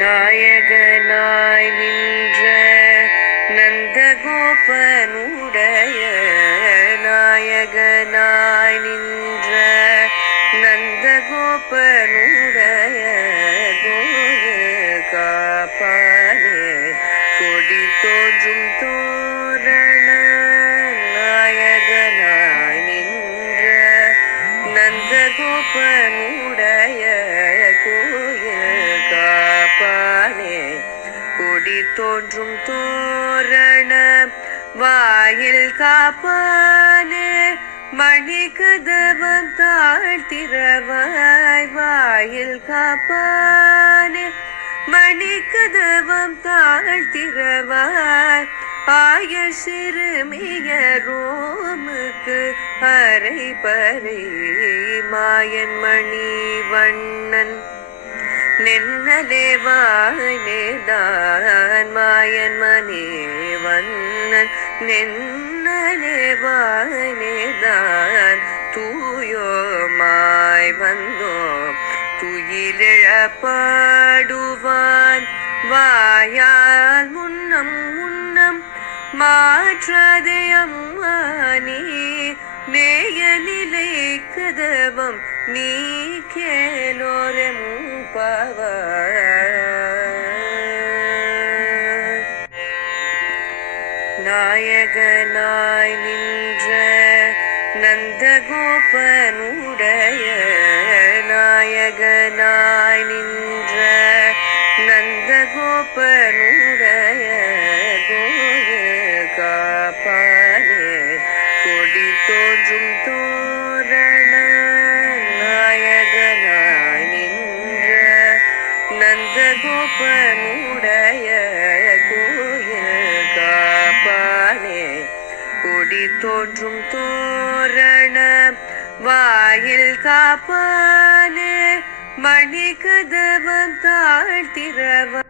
நாயகனாய் நின்ற நந்தகோபனுடைய நாயகனாய் நின்ற நந்தகோபனுடைய காப்பானே. கொடி தோன்றும் தோரண நாயகனாய் நின்ற நந்தகோபனுடைய கோயில் கொடி தோன்றும் தோரண வாயில் காப்பானே மணி கதவம் தாழ்த்திரவாய் வாயில் காப்பானே மணி கதவம் தாழ்த்திரவாய் ஆய சிறுமிய ரோமுக்கு அரை பறை மாயன் மணி வண்ணன் நின்னலேவாய்மேதான் மாயன் மணி வண்ணன் நின்னலே வாய்தான் தூயோமாய் வந்தோம். துயிலிழ பாடுவான் வாயால் முன்னம் முன்னம் மாற்றதயம் அம்மானி நேய நிலை கதவம் நீ கேலோரம் நாயகனாய் நின்ற நந்தகோபனுடைய நாயகனாய் நின்ற நந்தகோபனுடைய காப்பானே கொடி தோன்றும் தோரண நாயகனாய் நின்ற நந்தகோபனுடைய கொடி தோன்றும் தோரண வாயில் காப்பானே மணி கதவம் தாழ்த்திரவ